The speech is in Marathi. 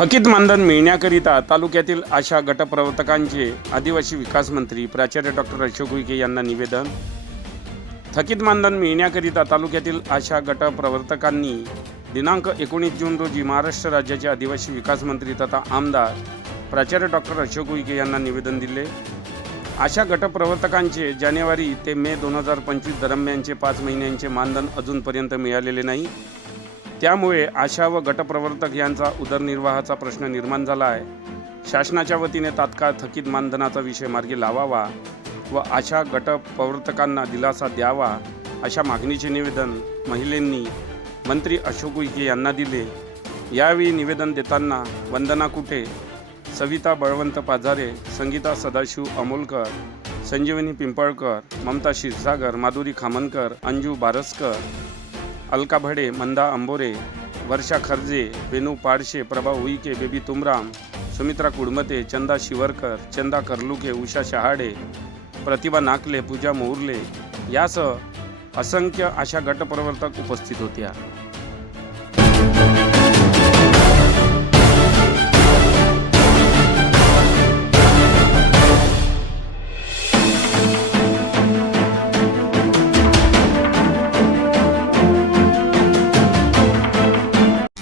थकीत मानधन मिळण्याकरिता तालुक्यातील आशा गटप्रवर्तकांचे आदिवासी विकास मंत्री प्राचार्य डॉक्टर अशोक उईके यांना निवेदन. थकीत मानधन मिळण्याकरिता तालुक्यातील आशा गटप्रवर्तकांनी दिनांक एकोणीस जून रोजी महाराष्ट्र राज्याचे आदिवासी विकास मंत्री तथा आमदार प्राचार्य डॉक्टर अशोक उईके यांना निवेदन दिले. अशा गटप्रवर्तकांचे जानेवारी ते मे दोन हजार पंचवीस दरम्यानचे पाच महिन्यांचे मानधन अजूनपर्यंत मिळालेले नाही. त्यामुळे आशा व गटप्रवर्तक यांचा उदरनिर्वाहाचा प्रश्न निर्माण झाला आहे. शासनाच्या वतीने तात्काळ थकीत मानधनाचा विषय मार्गी लावावा व अशा गटप्रवर्तकांना दिलासा द्यावा अशा मागणीचे निवेदन महिलेंनी मंत्री अशोक उईके यांना दिले. यावेळी निवेदन देताना वंदना कुटे सविता बळवंत पाझारे संगीता सदाशिव अमोलकर संजीवनी पिंपळकर ममता क्षीरसागर माधुरी खामनकर अंजू बारसकर अलका भडे मंदा अंबोरे वर्षा खर्जे वेणू पाडशे प्रभा उईके बेबी तुमराम सुमित्रा कुडमते चंदा शिवरकर चंदा कर्लुके उषा शहाडे प्रतिभा नाकले पूजा मोर्ले यासह असंख्य अशा गटप्रवर्तक उपस्थित होत्या.